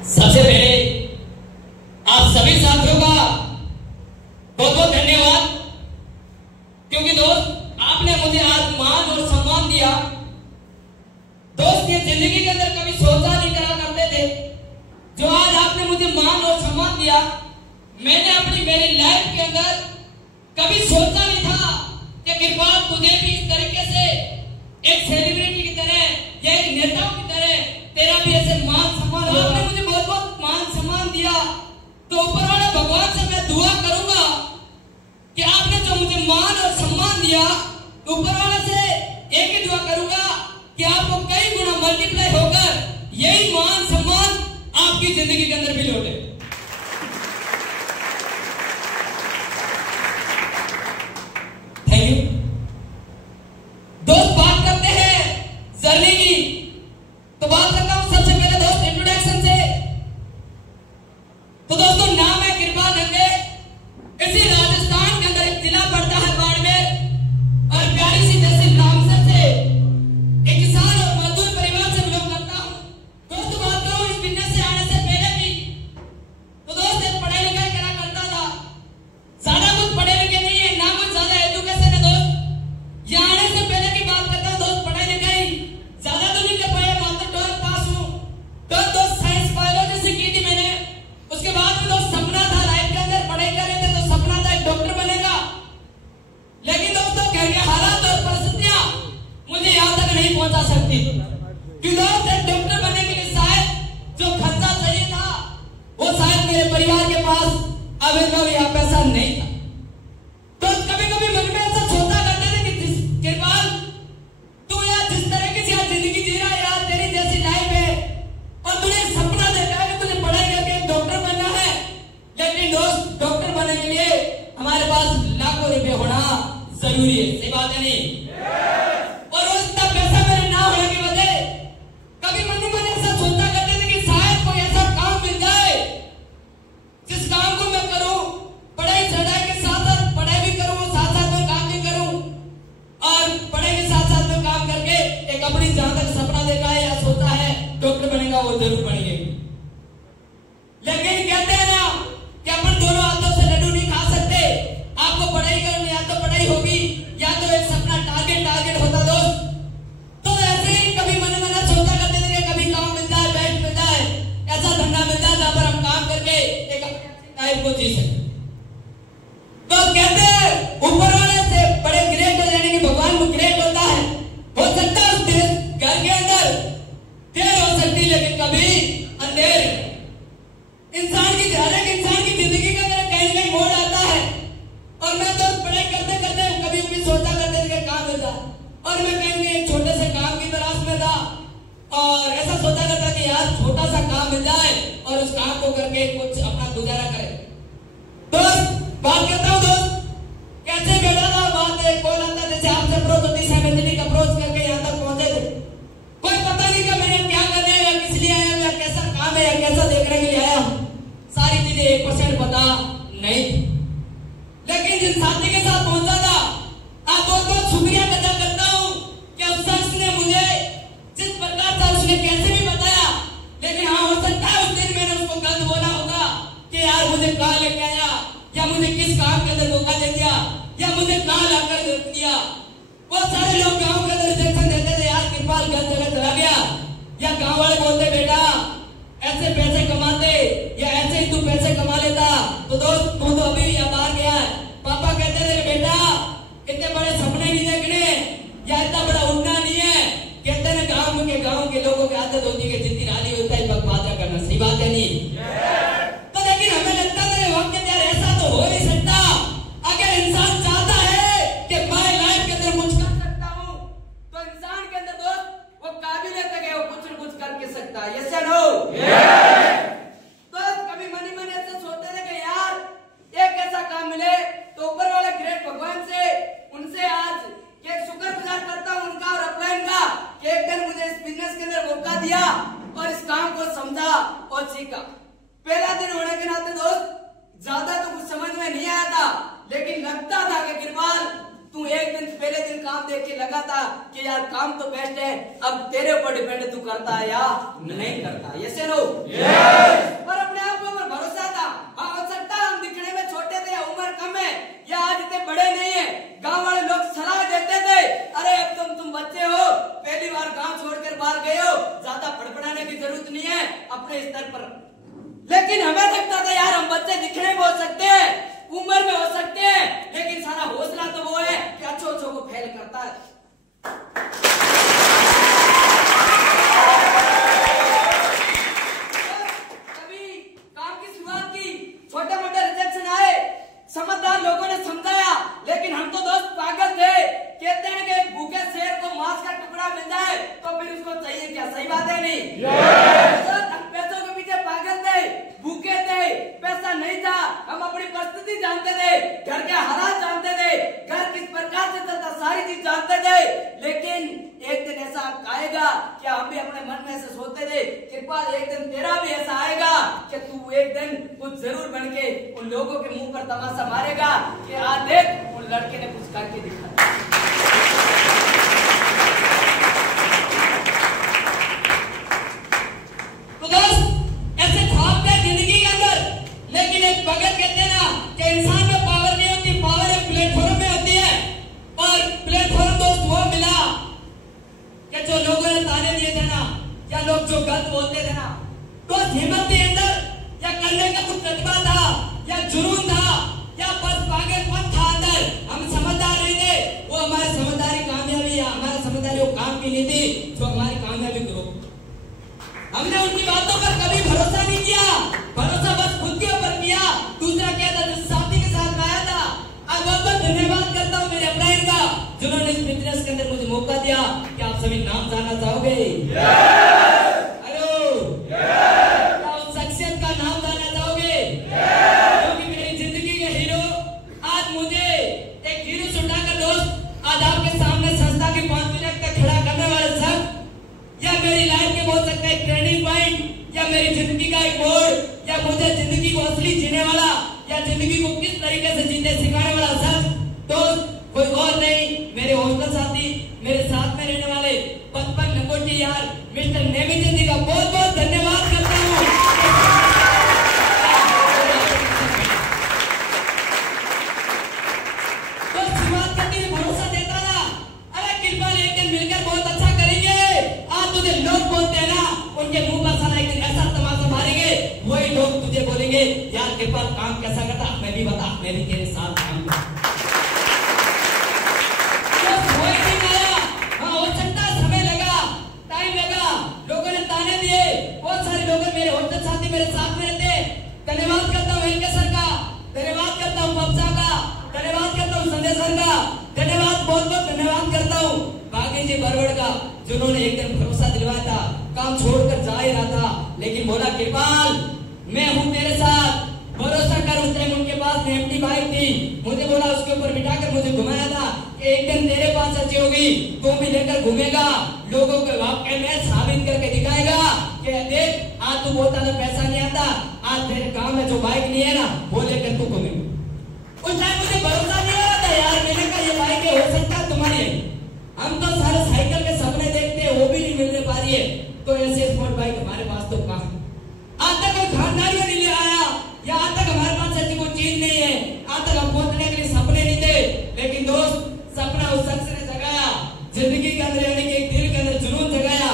सबसे पहले आप सभी साथियों का बहुत बहुत धन्यवाद, क्योंकि दोस्त आपने मुझे आज मान और सम्मान दिया। दोस्त ये जिंदगी के अंदर कभी सोचा नहीं करा करते थे, जो आज आपने मुझे मान और सम्मान दिया। मैंने अपनी मेरी लाइफ के अंदर कभी सोचा नहीं था कि कृपाल तुझे भी इस तरीके से एक सेलिब्रिटी की तरह या एक नेताओं की तरह तेरा भी ऐसे मान सम्मान, आपने मुझे बहुत बहुत मान सम्मान दिया। तो ऊपर वाले भगवान से मैं दुआ करूंगा कि आपने जो मुझे मान और सम्मान दिया, ऊपर वाले से एक ही दुआ करूंगा कि आपको कई गुना मल्टीप्लाई होकर यही मान सम्मान आपकी जिंदगी के अंदर भी लौटे। थैंक यू दोस्त। बात करते हैं जर्नी की, तो बात करता हूं सबसे पहले दोस्त इंट्रोडक्शन से। तो दोस्तों नाम है कृपाल नंगे, इसी राजस्थान के अंदर एक जिला पड़ता है बाड़मेर, और प्यारी सी तहसील रामसर से एक किसान और मजदूर परिवार से बिलोंग करता हूं। दोस्तों बात करूं इस बिजनेस से आने से पहले की, तो दोस्त एक पढ़ाई लिखाई करा करता था। ज्यादा कुछ पढ़े लिखे नहीं है, ना कुछ ज्यादा एजुकेशन है दोस्त। यहाँ आने से पहले की बात करता हूं दोस्त, पढ़ाई लिखाई ज्यादा तो नहीं कर पाया, मात्र 12 पास हूं। तो दोस्त साइंस बायोलॉजी से की थी मैंने। उसके बाद में दोस्त सपना था लाइफ के अंदर, पढ़ाई कर रहे थे तो सपना था एक डॉक्टर बनेगा। लेकिन दोस्तों घर के हालात और परिस्थितियां मुझे यहाँ तक नहीं पहुंचा सकती, क्योंकि दोस्त एक डॉक्टर बनने के लिए शायद जो खर्चा चाहिए था वो शायद मेरे परिवार के पास अवेलेबल या पैसा नहीं था। तो कभी कभी मन में ऐसा सोचा करते थे कि कृपाल तू यार जिस तरीके से जिंदगी जी रहा है यार, तेरी जैसी लाइफ है और तूने एक सपना देखा है कि तुझे पढ़ाई करके एक डॉक्टर बनना है। लेकिन दोस्त डॉक्टर बनने के लिए हमारे पास लाखों रुपए होना जरूरी है, सही बात है नहीं? और उतना पैसा मेरे ना होने की वजह कभी मन ही मन ऐसा सोचा करते थे कि शायद कोई ऐसा काम मिल जाए जिस काम को मैं करूं, पढ़ाई चढ़ाई के साथ साथ पढ़ाई भी करूं, साथ साथ में काम भी करूं, और पढ़ाई के साथ साथ में काम करके एक अपनी जहां तक सपना देखा है या सोचा है डॉक्टर बनेगा वो जरूर बनेंगे। लेकिन कहते हैं ना कि अपन दोनों हाथों से लड्डू नहीं खा सकते। आपको पढ़ाई करनी या तो पढ़ाई होगी या तो एक सपना टारगेट होता दोस्त। तो ऐसे ही कभी मन में सोचा करते थे कि कभी काम मिल जाए, बैठ मिल जाए, ऐसा धंधा मिल जाए जहां पर हम काम करके एक अपनी लाइफ को जी सके। तो कहते हैं ऊपर वाले से बड़े ग्रेट हो जाने की भगवान को ग्रेट होता है। हो सकता है उस घर के अंदर देर हो सकती, लेकिन कभी अंधेर। इंसान की जिंदगी के अंदर कहीं ना कहीं मोड़ आता है, और मैं तो पढ़ाई करते करते कभी भी सोचा करते थे कि काम मिल जाए, और मैं कहीं एक छोटे से काम की तलाश में था, और ऐसा सोचा करता कि यार छोटा सा काम मिल जाए और उस काम को करके कुछ अपना गुजारा करे। दोस्त बात करता हूँ दोस्त, कैसे बैठा था, बात कॉल आता जैसे आपसे अप्रोच होती है, मैकेनिक अप्रोच करके यहाँ तक पहुंचे थे। कोई पता नहीं कि मैंने क्या करने या किस लिए आया या कैसा काम है या कैसा देखने के लिए आया हूँ, सारी चीजें 1% पता नहीं थी। लेकिन जिन साथी के साथ पहुंचा था, आप बहुत बहुत शुक्रिया अदा करता हूँ कि उस शख्स ने मुझे जिस प्रकार था उसने कैसे भी बताया। लेकिन हाँ हो सकता है उस दिन मैंने उसको गलत बोला होगा कि यार मुझे कहाँ लेके आया, या मुझे किस काम के अंदर धोखा दे दिया, या मुझे कहाँ लाकर दे दिया। वो सारे लोग गांव के अंदर रिजेक्शन देते थे, यार कृपाल गलत जगह चला गया, या गांव वाले बोलते बेटा ऐसे पैसे कमाते या ऐसे ही तू पैसे कमा लेता तो दोस्त तू तो अभी भी बाहर गया है। पापा कहते थे बेटा इतने बड़े सपने नहीं देखने या इतना बड़ा उड़ना नहीं है। कहते ना गांव के लोगों की आदत होती है कि जितनी राजी होता है बकवास करना, सही बात है नहीं? तो लेकिन हमें लगता था वक्त यार ऐसा तो हो नहीं सकता। अगर इंसान चाहता है कि मैं लाइफ के अंदर कुछ कर सकता हूँ, तो इंसान के अंदर दोस्त वो काबिल है कि वो कुछ न कुछ करके सकता है। यस या नो? तो कभी मन ही मन ऐसे सोचते थे कि यार एक ऐसा काम मिले तो ऊपर वाले ग्रेट भगवान से उनसे आज एक शुक्रगुजार करता हूँ उनका और अपलाइन का कि एक दिन मुझे इस बिजनेस के अंदर मौका दिया और इस काम को समझा और सीखा। पहला दिन होने के नाते दोस्त ज्यादा तो कुछ समझ में नहीं आया था, लेकिन लगता था कि कृपाल तू एक दिन पहले दिन काम देख के लगा था कि यार काम तो बेस्ट है, अब तेरे ऊपर डिपेंड तू करता है या नहीं करता। यस या नो? लेकिन हमें लगता था यार हम बच्चे दिखने में हो सकते हैं, उम्र में हो सकते हैं, लेकिन सारा हौसला तो वो है कि अच्छों को फेल करता है। कभी काम की शुरुआत की, छोटे मोटे रिजेक्शन आए, समझदार लोगों ने समझाया, लेकिन हम तो दोस्त पागल थे। कहते हैं कि भूखे शेर को मांस का टुकड़ा मिल जाए तो फिर उसको चाहिए क्या? सही बात है नहीं? हम पैसों के पीछे पागल थे, भूखे थे, पैसा नहीं था, हम अपनी परिस्थिति जानते थे, घर के हालात जानते थे, घर किस प्रकार से चलता सारी चीज जानते थे। लेकिन एक दिन ऐसा आएगा कि हम भी अपने मन में ऐसे सोचते थे, कृपाल एक दिन तेरा भी ऐसा आएगा कि तू एक दिन कुछ जरूर बन के उन लोगों के मुंह पर तमाशा मारेगा कि आज देख उन लड़के ने कुछ करके दिखाया। तो दोस्त ऐसे ख्वाब थे जिंदगी के अंदर, लेकिन एक भगत कहते हैं ना कि इंसान में पावर नहीं होती, पावर एक प्लेटफॉर्म में होती है। और प्लेटफॉर्म दोस्त वो मिला कि जो लोगों ने ताने दिए थे ना, या लोग जो गलत बोलते थे ना, तो हिम्मत थी अंदर, या करने का कुछ जज्बा था, या जुनून था, या बस पागलपन था अंदर। हम समझदार नहीं थे, वो हमारी समझदारी कामयाबी या हमारी समझदारी वो काम की नहीं थी जो हमारी कामयाबी को रोक। हमने उनकी बातों पर कभी भरोसा नहीं किया, भरोसा बस खुद के ऊपर किया। दूसरा क्या था, जिस साथी के साथ आया था, आज बहुत बहुत धन्यवाद करता हूँ मेरे अपलाइन का, जिन्होंने इस बिजनेस के अंदर मुझे मौका दिया। कि आप सभी नाम जानना चाहोगे? हेलो, क्या उस शख्सियत का नाम जानना चाहोगे? क्योंकि मेरी जिंदगी के हीरो आज मुझे एक हीरो से उठाकर दोस्त आज आपके सामने संस्था की 5 मिनट तक खड़ा करने वाले शख्स, या मेरी लाइफ के बोल सकते हैं ट्रेनिंग पॉइंट, या मेरी जिंदगी का एक मोड़, या मुझे जिंदगी को असली जीने वाला, या जिंदगी को किस तरीके से जीने सिखाने वाला शख्स दोस्त कोई और नहीं, मेरे हॉस्टल साथी, मेरे साथ में रहने वाले 55 लंगोटी यार मिस्टर नेमिचंद जी का बहुत बहुत धन्यवाद करता हूँ। तो शुरुआत करके भरोसा देता था, अरे कृपाल एक दिन मिलकर बहुत अच्छा करेंगे। आज तुझे लोग बोलते हैं ना, उनके मुंह पर साला एक दिन ऐसा तमाशा मारेंगे, वही लोग तुझे बोलेंगे यार कृपाल काम कैसा करता, मैं भी बता, मैं भी तेरे साथ काम करता। हो सकता समय लगा, टाइम लगा, लोगों ने ताने दिए, बहुत सारे लोग मेरे होटल साथी मेरे साथ में रहते। धन्यवाद करता हूँ एनके सर का, धन्यवाद करता हूँ बब्सा का, धन्यवाद करता हूँ संजय सर का, धन्यवाद बहुत बहुत धन्यवाद करता हूँ भाग्य जी बरवड़ का, जिन्होंने एक दिन भरोसा दिलवाया था। काम छोड़कर जा ही रहा था, लेकिन बोला कृपाल मैं हूँ तेरे साथ, भरोसा कर। उस टाइम उनके पास एम्प्टी बाइक थी, मुझे बोला उसके ऊपर बिठाकर मुझे घुमाया था कि एक दिन तेरे पास अच्छी होगी, तू भी लेकर घूमेगा, लोगों के वाकई में साबित करके दिखाएगा कि देख आज तू बोलता था पैसा नहीं आता, आज तेरे काम में जो बाइक नहीं है ना वो लेकर तू घूमेगा। उस टाइम मुझे भरोसा नहीं आ रहा था यार, मैंने कहा ये बाइक हो सकता तुम्हारी है, हम तो सारे साइकिल के सपने देखते हैं, वो भी नहीं मिलने पा रही है, तो ऐसे स्पोर्ट बाइक हमारे पास तो कहाँ? आज तक कोई खानदानी नहीं ले आया, या आज तक हमारे पास ऐसी कोई चीज नहीं है, आज तक हम पहुंचने के लिए सपने नहीं थे। लेकिन दोस्त सपना उस शख्स ने जगाया, जिंदगी के अंदर यानी कि एक दिल के अंदर जुनून जगाया,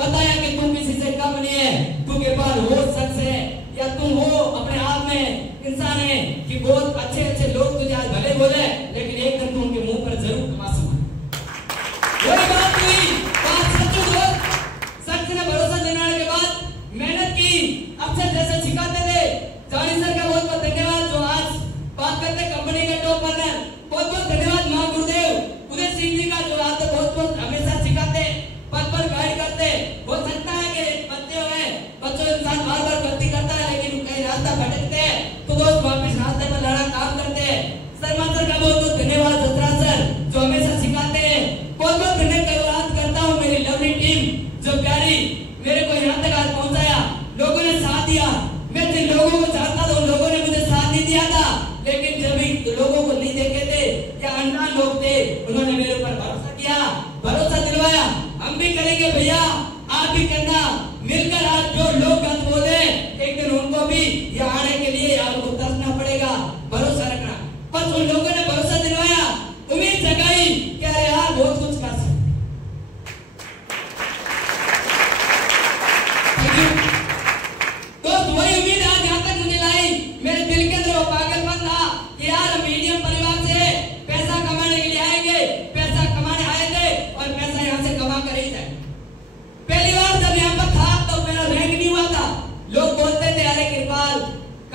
बताया कि तुम किसी से कम नहीं है, तू के पास वो शख्स है, या तुम हो अपने आप में इंसान है कि बहुत अच्छे अच्छे लोग तुझे आज भले बोले, लेकिन एक दिन तू उनके मुंह पर जरूर कमा समा। वही बात हुई, बात सच्ची दोस्त, शख्स ने भरोसा दिलाने के बाद मेहनत की, अक्सर जैसे सिखाते थे। जानी सर का बहुत बहुत धन्यवाद, जो आज बात करते कंपनी का टॉप रनर, बहुत बहुत धन्यवाद मां गुरुदेव उदय सिंह जी का, जो आज तक बहुत बहुत हमेशा सिखाते, पद पर गाइड करते। हो सकता है कि बच्चे हुए बच्चों इंसान बार बार गलती करता है, लेकिन कहीं रास्ता भटकते हैं तो दोस्त वापिस रास्ते पर लड़ा काम करते हैं। शर्मा सर का बहुत बहुत धन्यवाद, सत्रा सर जो हमेशा सिखाते हैं। बहुत बहुत धन्यवाद करता हूँ मेरी लवली टीम जो प्यारी मेरे को यहाँ तक आज पहुँचाया, लोगों ने साथ दिया। मैं जिन लोगों को चाहता था उन लोगों ने मुझे साथ नहीं दिया था, लेकिन जब भी लोगों को नहीं देखे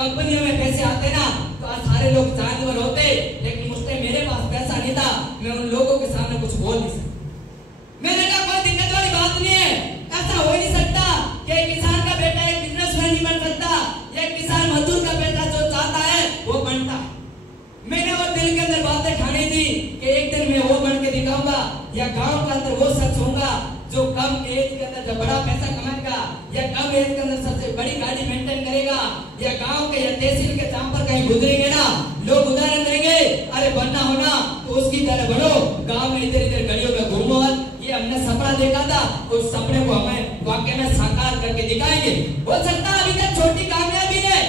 कंपनियों में पैसे आते ना तो आज सारे लोग जानवर होते, लेकिन मुझसे मेरे पास पैसा नहीं था, मैं उन लोगों के सामने कुछ बोल नहीं सकता। मैंने कहा कोई दिक्कत वाली बात नहीं है, ऐसा हो ही नहीं सकता कि किसान का बेटा एक बिजनेसमैन नहीं बन सकता, या किसान मजदूर का बेटा जो चाहता है वो बनता है। मैंने वो दिल के अंदर बातें ठानी थी कि एक दिन मैं वो बन के दिखाऊंगा, या गांव के अंदर वो शख्स होगा जो कम एज के अंदर जब बड़ा पैसा कमाएगा, या कम एज के अंदर सबसे बड़ी गाड़ी मेंटेन करेगा, या गांव के या तहसील के जहां पर कहीं गुजरेंगे ना लोग उदाहरण देंगे, अरे बनना होना तो उसकी तरह बढ़ो, गांव में इधर इधर गलियों में घूमो। ये हमने सपना देखा था, उस सपने को हमें वाकई में साकार करके दिखाएंगे। हो सकता है अभी तक छोटी कामयाबी है,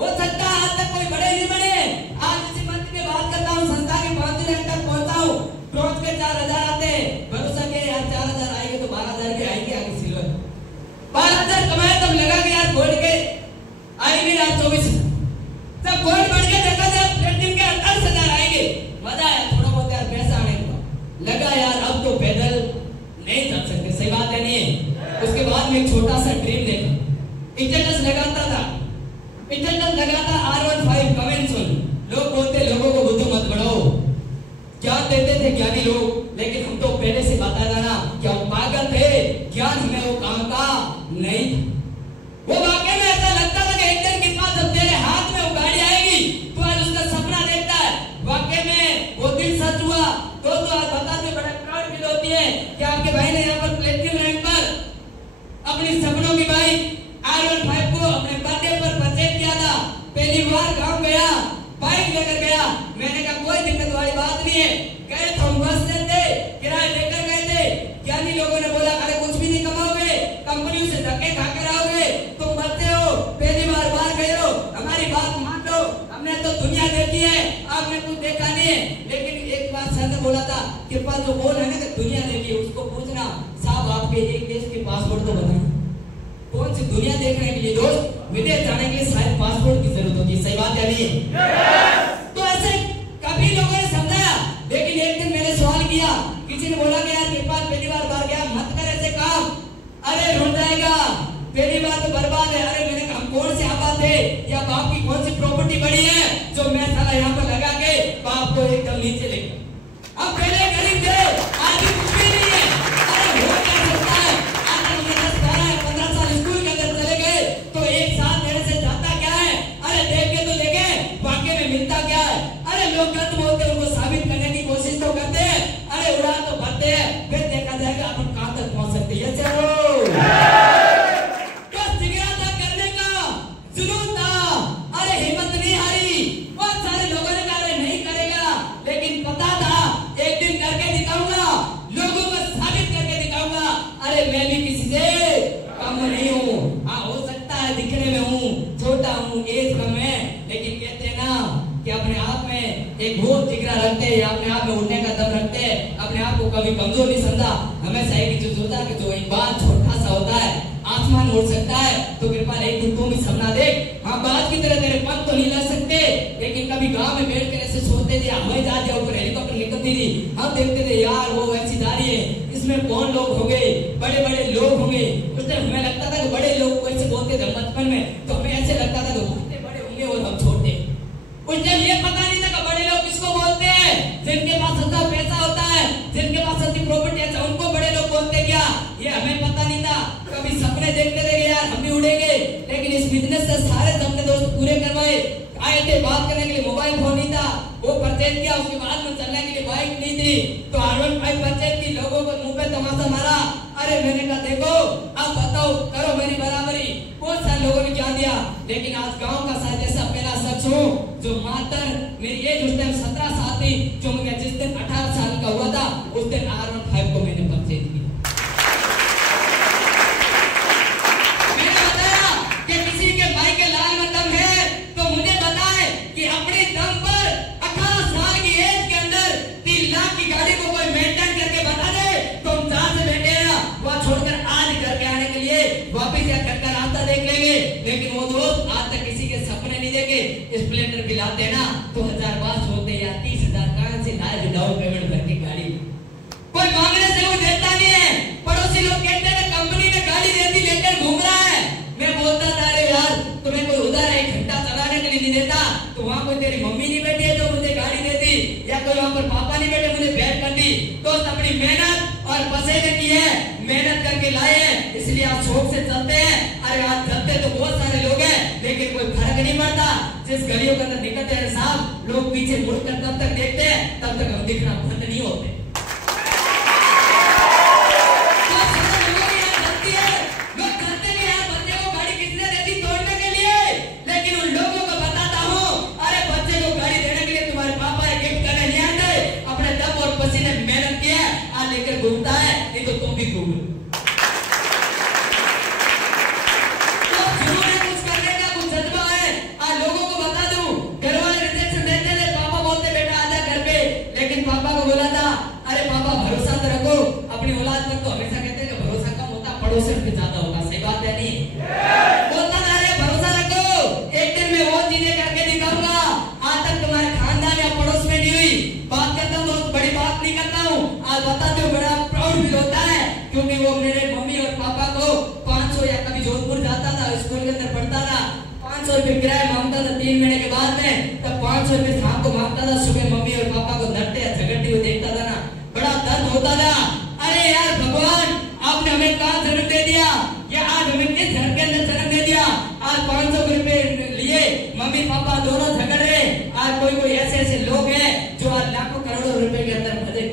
हो सकता है आज तक कोई बड़े नहीं बने। आज इसी मंच में बात करता हूँ, संस्था के 5 दिन तक पहुंचा हूँ, ब्रॉन्ज के 4000 आते हैं, भरोसा के यार 4000 आएंगे तो 12000 के आएंगे, आगे सिल्वर 12000 कमाए तब लगा कि यार गोल्ड के आएंगे यार 24, जब गोल्ड बढ़ के देखा जाए प्लेटिनम के 28000 आएंगे, मजा आया थोड़ा बहुत यार पैसा आने का, लगा यार अब तो पैदल नहीं चल सकते, सही बात है नहीं। उसके बाद में एक छोटा सा ड्रीम देखा, इंटरनेट लगाता था, इंटरनेट लगाता R15 कमेंसन, लोग बोलते लोगों को बुद्धू मत बढ़ाओ, ज्ञान देते थे ज्ञानी लोग, लेकिन हम तो पहले से बता रहा ना कि हम पागल थे, ज्ञान हमें वो काम का नहीं। वो वाकई में ऐसा लगता था कि एक दिन के पास जब तेरे हाथ में वो गाड़ी आएगी तो आज उसका सपना देखता है, वाकई में वो दिन सच हुआ। तो आज बताते बड़ा प्राउड फील होती है कि आपके भाई ने यहाँ पर प्लेटिनम रैंक पर अपनी सपनों की बाइक R15 को अपने बर्थडे पर परचेज किया था। पहली बार गांव गया, बाइक लेकर गया, मैंने कहा कोई दिक्कत वाली बात नहीं है, गए तो हम बस से थे, किराया लेकर गए थे, ज्ञानी लोगों ने बोला अरे कुछ भी नहीं कमाओगे, कंपनी से धक्के खाकर आओगे, तुम बच्चे हो, पहली बार गए हो, हमारी बात मान लो, हमने तो दुनिया देखी है, आपने कुछ देखा नहीं है। लेकिन एक बात सर ने बोला था, कृपा जो बोल है ना कि दुनिया देखी है, उसको पूछना साहब आपके एक देश के पासपोर्ट तो बताएं, कौन सी दुनिया देखने के लिए दोस्त, विदेश जाने के लिए शायद पासपोर्ट की जरूरत होती है, सही बात है नहीं? तो ऐसे कभी लोगों ने समझाया, लेकिन एक दिन मैंने सवाल किया, किसी ने बोला कि यार कृपाल पहली बार गया मत कर ऐसे काम, अरे रुक जाएगा, पहली बार तो बर्बाद है। अरे मैंने कहा कौन से आबाद है या बाप की कौन सी प्रॉपर्टी बड़ी है जो मैं साला यहाँ पर लगा के बाप को एकदम नीचे लेकर, अब पहले गरीब थे आज कुछ भी नहीं है। अरे हो क्या सकता है, आज हमने 10, 12, 15 साल स्कूल के अंदर चले गए तो एक साल मेरे से जाता क्या है, अरे देख के तो देखे वाकई में मिलता क्या है। अरे लोग गलत बोलते उनको साबित करने की कोशिश तो करते हैं, अरे उड़ा तो भरते हैं, फिर देखा जाएगा अपन कहां तक पहुंच सकते हैं। चलो एक बहुत जिगरा रखते हैं, अपने आप में उड़ने का दम रखते हैं, अपने आप को कभी कमजोर नहीं समझा, हमेशा एक चीज होता है कि जो एक बात छोटा सा होता है आसमान उड़ सकता है, तो कृपा एक दिन तुम भी सपना देख। हाँ बात की तरह तेरे पंख तो नहीं ला सकते, लेकिन कभी गांव में बैठ कर ऐसे सोचते थे हमें जा जाओ ऊपर हेलीकॉप्टर निकलती थी, हम देखते थे यार वो ऐसी दारी है, इसमें कौन लोग होंगे, बड़े बड़े लोग होंगे। उस टाइम हमें लगता था कि बड़े लोग को ऐसे बोलते थे बचपन में, तो हमें ऐसे लगता था कि बहुत बड़े होंगे और हम छोटे। उस टाइम ये पता नहीं था कि बड़े लोग किसको बोलते हैं, जिनके पास सच्चा पैसा होता है, जिनके पास सच्ची प्रॉपर्टी है, उनको बड़े लोग बोलते क्या, ये हमें पता नहीं था। कभी सपने देखते थे कि यार हम भी उड़ेंगे, लेकिन इस बिजनेस से सारे अपने दोस्त पूरे करवाए। आए थे बात करने के लिए, मोबाइल फोन नहीं था, वो परचेज किया, उसके बाद में चलने के लिए बाइक नहीं थी, तो R15 परचेज की, लोगों को मुंह पे तमाशा मारा। अरे मैंने कहा देखो अब बताओ करो मेरी बराबरी, बहुत सारे लोगों ने क्या दिया, लेकिन आज गांव का शायद ऐसा पहला शख्स हूँ जो मात्र मेरी एज उस टाइम 17 साल थी, जो मैं जिस दिन 18 साल का हुआ था उस दिन R15 को मैंने परचेज किया। मैंने बताया कि किसी के भाई के लाल में दम है तो मुझे बताए कि अपने दम पर 18 साल की एज के अंदर 3 लाख की गाड़ी को कोई मेंटेन करके बता दे तो हम जहां से बैठे हैं ना वहां छोड़कर आज घर के आने के लिए वापिस या घर का रास्ता देख लेंगे। लेकिन वो दोस्त आज तक किसी के सपने नहीं देखे, स्प्लेंडर भी लाते ना तो 1000 बात छोड़ते या 30,000 कहां से लाए डाउन पेमेंट भर के गाड़ी, कोई मांगने से वो देता नहीं है। पड़ोसी लोग कहते हैं कंपनी ने गाड़ी देती लेकर घूम रहा है, मैं बोलता था अरे यार तुम्हें कोई उधार 1 घंटा चलाने फर्क नहीं पड़ता। जिस गलियों के अंदर निकलते हैं साहब, लोग पीछे मुड़कर तब तक देखते हैं, तब तक हम दिखना बंद नहीं होते। घूमता है, नहीं तो तुम भी घूम लो। तो जुनून है, कुछ करने का कुछ जज्बा है। आज लोगों को बता दूं, घर वाले रिजेक्शन देते थे, पापा बोलते बेटा आजा घर पे, लेकिन पापा को बोला था अरे पापा भरोसा तो रखो अपनी औलाद पर। तो हमेशा कहते हैं कि भरोसा कम होता, पड़ोसियों पे ज्यादा होता। सही बात है नहीं? बोलता था अरे भरोसा रखो, एक दिन मैं वो चीजें करके दिखाऊंगा आज तक तुम्हारे खानदान या पड़ोस में नहीं हुई। बात करता हूँ दोस्त, बड़ी बात नहीं करता हूँ, आज बताते हो बड़ा प्राउड फील होता है, क्योंकि वो मेरे मम्मी और पापा को 500 या कभी जोधपुर जाता था, स्कूल के अंदर पढ़ता था, 500 रुपए किराया मांगता था 3 महीने के बाद में, तब 500 रुपए शाम को मांगता था, सुबह मम्मी और पापा को लड़ते या झगड़ते हुए देखता था ना, बड़ा दर्द होता था। अरे यार भगवान, आपने हमें कहाँ जन्म दे दिया, या आज हमें किस घर के अंदर जन्म दे दिया। आज 500 रुपए लिए मम्मी पापा दोनों झगड़ रहे। आज कोई ऐसे ऐसे लोग हैं जो आज लाखों करोड़ों रुपए के अंदर मजे।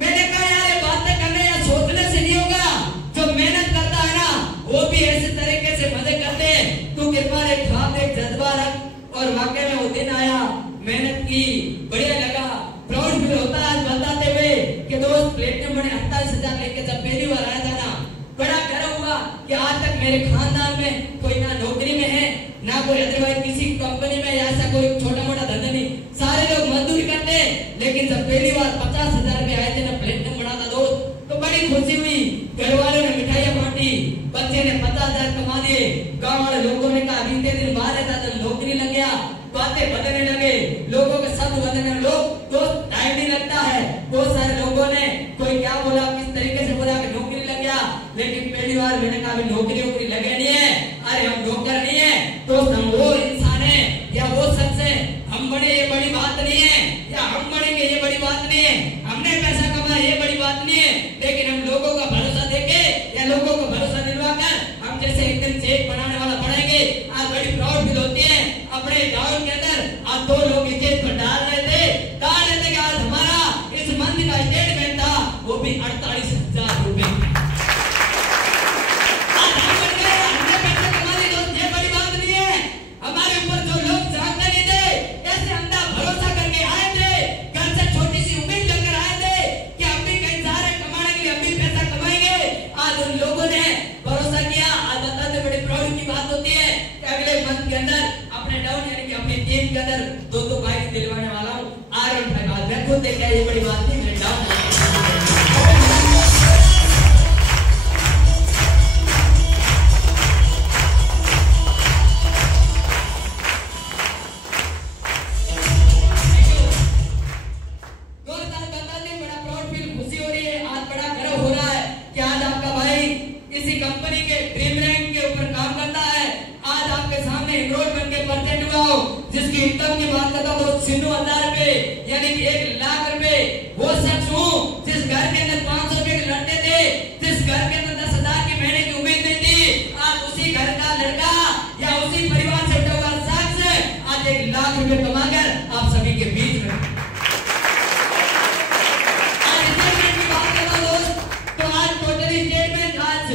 मैंने कहा यार ये बातें करने या सोचने से नहीं होगा, जो मेहनत करता है ना वो भी ऐसे तरीके से मजे करते हैं। तू कृपा एक ख्वाब एक जज्बा रख, और वाकई में वो दिन आया, मेहनत की, बढ़िया लगा, प्राउड फील होता है आज बताते हुए कि दोस्त प्लेटिनम बने 48,000 लेके जब पहली बार आया था ना, बड़ा गर्व हुआ कि आज तक मेरे खानदान में कोई ना नौकरी में है ना कोई अदरवाइज किसी कंपनी में, ऐसा कोई छोटा मोटा धंधा नहीं, सारे लोग मजदूरी करते हैं। लेकिन जब पहली बार 50,000 रुपए आए थे ना प्लेटिनम बना था दोस्त, तो बड़ी खुशी हुई। घर वालों ने मिठाइयां बांटी, बच्चे ने 50,000 कमा दिए, गांव वाले लोगों ने कहा बीते दिन बाहर रहता तो नौकरी लग गया, बातें बदलने लगे, लोगों के शब्द बदलने लोग दोस्त टाइम नहीं लगता है। बहुत सारे लोगों ने कोई क्या बोला, किस तरीके से बोला कि नौकरी लग गया, लेकिन पहली बार मैंने कहा नौकरी वोकरी लगे नहीं है, अरे हम नौकर नहीं है दोस्त, हम वो इंसान है या वो शख्स है, हम बड़े ये बड़ी बात नहीं है, या हम बढ़ेंगे ये बड़ी बात नहीं है, हमने पैसा कमाया ये बड़ी बात नहीं है, लेकिन हम लोगों का भरोसा देके या लोगों को भरोसा दिलवा कर हम जैसे एक दिन चेक बनाने वाला बढ़ेंगे। आज बड़ी प्राउड फील होती है। अपने गाँव के अंदर आज 2 लोग स्टेज पर डाल रहे थे कि आज हमारा इस मंदिर का स्टेटमेंट था, वो भी 48,000 रुपए। हमारे ऊपर जो लोग जानते नहीं थे, कैसे अंधा भरोसा करके आए थे, घर से छोटी सी उम्मीद लेकर आए थे कि हम भी कहीं जा रहे कमाने के लिए, हम भी पैसा कमाएंगे। आज उन लोगों ने भरोसा किया। आज बताते बड़ी प्राउड की बात होती है कि अगले मंथ के अंदर अपने डाउन यानी कि अपनी टीम के अंदर 2 बाइक दिलवाने वाला हूँ। आयरन भाई बात मैं खुद देखा, ये बड़ी बात नहीं, मेरे डाउन जिसकी इनकम की बात करता हूँ तो 96,000 रुपए यानी कि 1 लाख रुपए। वो शख्स हूँ जिस घर के अंदर 500 रुपए के लड़ते थे, जिस घर के अंदर 10,000 की महीने की उम्मीद नहीं थी, आज उसी घर का लड़का या उसी परिवार से उठा हुआ शख्स आज 1 लाख रुपए कमाकर आप सभी के बीच में। आज स्टेटमेंट की बात करता हूँ दोस्त, तो आज टोटली स्टेटमेंट आज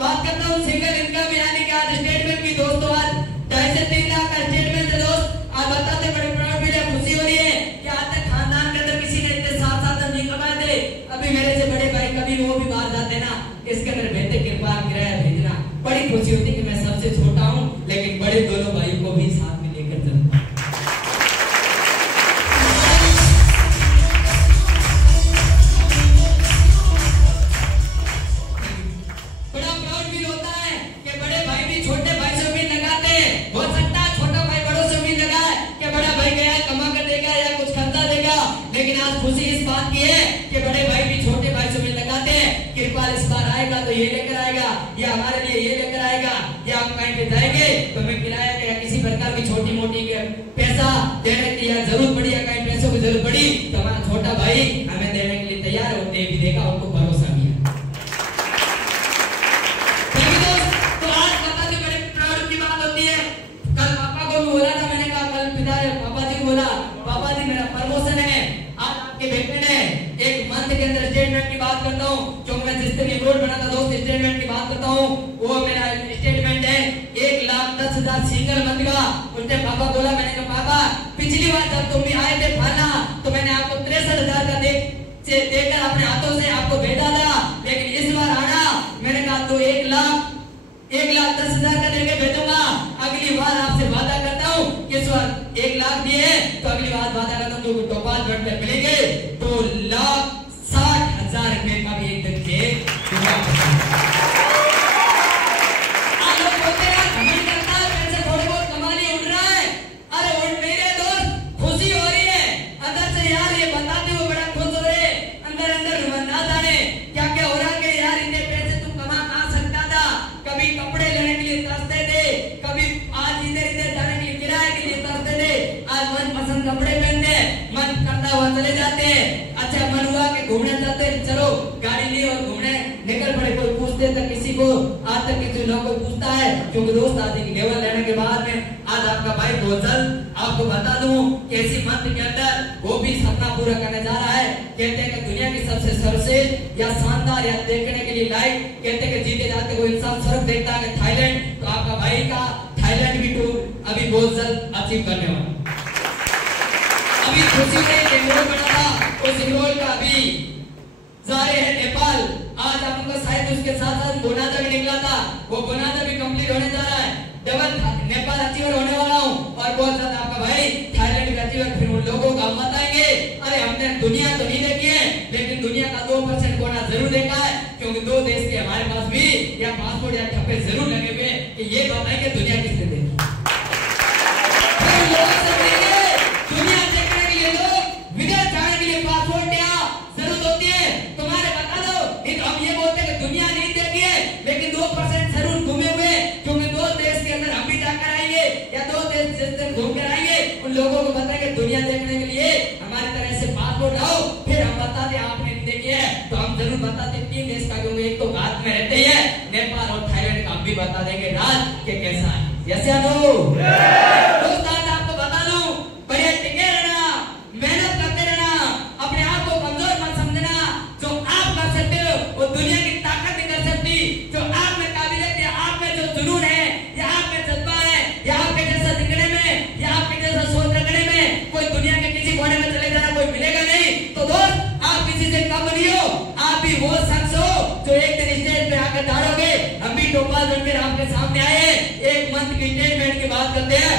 बात करता हूँ सिंगल इनकम यानी कि आज स्टेटमेंट की दोस्तों आज 2.5 से 3 लाख का स्टेटमेंट है दोस्त। आज बताते बड़े प्राउड फील है, खुशी हो रही है कि आज तक खानदान के अंदर किसी ने इतने 7 नहीं कमाए थे। अभी मेरे से बड़े भाई कभी वो भी बाहर जाते ना, इसके अंदर बेहतर कृपा किराया भेजना, बड़ी खुशी होती कि मैं सबसे छोटा हूँ लेकिन बड़े दोनों भाइयों को भी साथ में लेकर चलता। बड़ा प्राउड फील होता है कि बड़े भाई भी छोटे भाई से उम्मीद लगाते हैं। हो सकता है छोटा भाई बड़ों से उम्मीद लगाए कि बड़ा भाई गया कमा कर देगा या कुछ खर्चा देगा, लेकिन आज खुशी इस बात की है कि बड़े भाई भी छोटे भाई से उम्मीद लगाते हैं। कृपा इस बार आएगा तो ये लेकर आएगा, या हमारे लिए ये लेकर आएगा, या हम कहीं पे जाएंगे तो हमें किराया या किसी प्रकार की छोटी मोटी पैसा देने की या जरूरत पड़ी या कहीं पैसों की जरूरत पड़ी तो हमारा छोटा भाई हमें देने के लिए तैयार है, दे भी देगा, उनको भरोसा भी है। तो आज बताते बड़े प्राउड की बात होती है। कल पापा रिपोर्ट बना था दोस्त, स्टेटमेंट की बात करता हूँ, वो मेरा स्टेटमेंट है 1,10,000 सिंगल मंथ का। उसने पापा बोला, मैंने कहा पापा पिछली बार जब तुम भी आए थे फलना तो मैंने आपको 63,000 का देकर अपने हाथों से आपको भेजा था, लेकिन इस बार आना मैंने कहा तो 1,10,000 का देके भेजूंगा। अगली बार आपसे वादा करता हूँ कि इस बार 1 लाख दिए तो अगली बार वादा करता हूँ जो टोपाल बढ़ते मिलेंगे 2,60,000 रुपए का भी एक दिन के कपड़े पहनते मन करता हुआ चले जाते हैं। अच्छा मन हुआ कि घूमने जाते हैं, चलो गाड़ी लिए और घूमने निकल पड़े। कोई पूछते तक किसी को आज तक किसी लोग कोई पूछता है, क्योंकि दोस्त आदि की लेवल लेने के बाद में आज आपका भाई बहुत जल्द आपको बता दूं कि इसी मंथ के अंदर वो भी सपना पूरा करने जा रहा है। कहते हैं कि दुनिया की सबसे सर्वश्रेष्ठ या शानदार या देखने के लिए लाइक, कहते हैं कि जीते जाते कोई इंसान स्वर्ग देखता है थाईलैंड, तो आपका भाई का थाईलैंड भी टूर अभी बहुत जल्द अचीव करने वाला। अभी खुशी से बेंगलोर बना था, उस बेंगलोर का अभी जारी है नेपाल। आज आपको शायद उसके साथ साथ बोनाजा भी निकला था, वो बोनाजा भी कंप्लीट होने जा रहा है। डबल नेपाल अचीवर होने वाला हूँ और बहुत ज्यादा आपका भाई थाईलैंड का अचीवर। फिर उन लोगों का हम बताएंगे, अरे हमने दुनिया तो नहीं देखी है लेकिन दुनिया का 2% कोना जरूर देखा है, क्योंकि 2 देश के हमारे पास भी या पासपोर्ट या ठप्पे जरूर लगे हुए कि ये बताएंगे दुनिया किसने देखी। दुनिया देखने के लिए लोग विदेश जाने के लिए पासपोर्ट या जरूरत होती है। तुम्हारे बता दो, हम ये बोलते हैं कि दुनिया नहीं देखी है लेकिन 2% जरूर घूमे हुए, क्योंकि 2 देश के अंदर हम भी जाकर आएंगे या 2 देश जिस दिन घूम कर आएंगे उन लोगों को बताएंगे दुनिया देखने के लिए हमारी तरह से पासपोर्ट आओ। फिर हम बता दें आपने नहीं देखी है तो हम जरूर बताते 3 देश का, क्योंकि एक तो भारत में रहते हैं नेपाल और थाईलैंड का, हम भी बता देंगे राज के कैसा है। यस या नो? आपको बता दूं, बढ़िया टिके रहना, मेहनत करते रहना, अपने आप को कमजोर मत समझना। जो आप कर सकते हो वो दुनिया की ताकत नहीं कर सकती। जो आप में काबिलियत या आप में जो जुनून है या आप में जज्बा है या आपके जैसा दिखने में या आपके जैसा सोच रखने में कोई दुनिया के किसी कोने में चले जाना कोई मिलेगा नहीं। तो दोस्त आप किसी से कम नहीं हो, आप भी वो शख्स हो जो एक दिन स्टेज पे आकर दाड़ोगे। हम भी टोपाल बनकर आपके सामने आए, एक मंथ की स्टेटमेंट की बात करते हैं।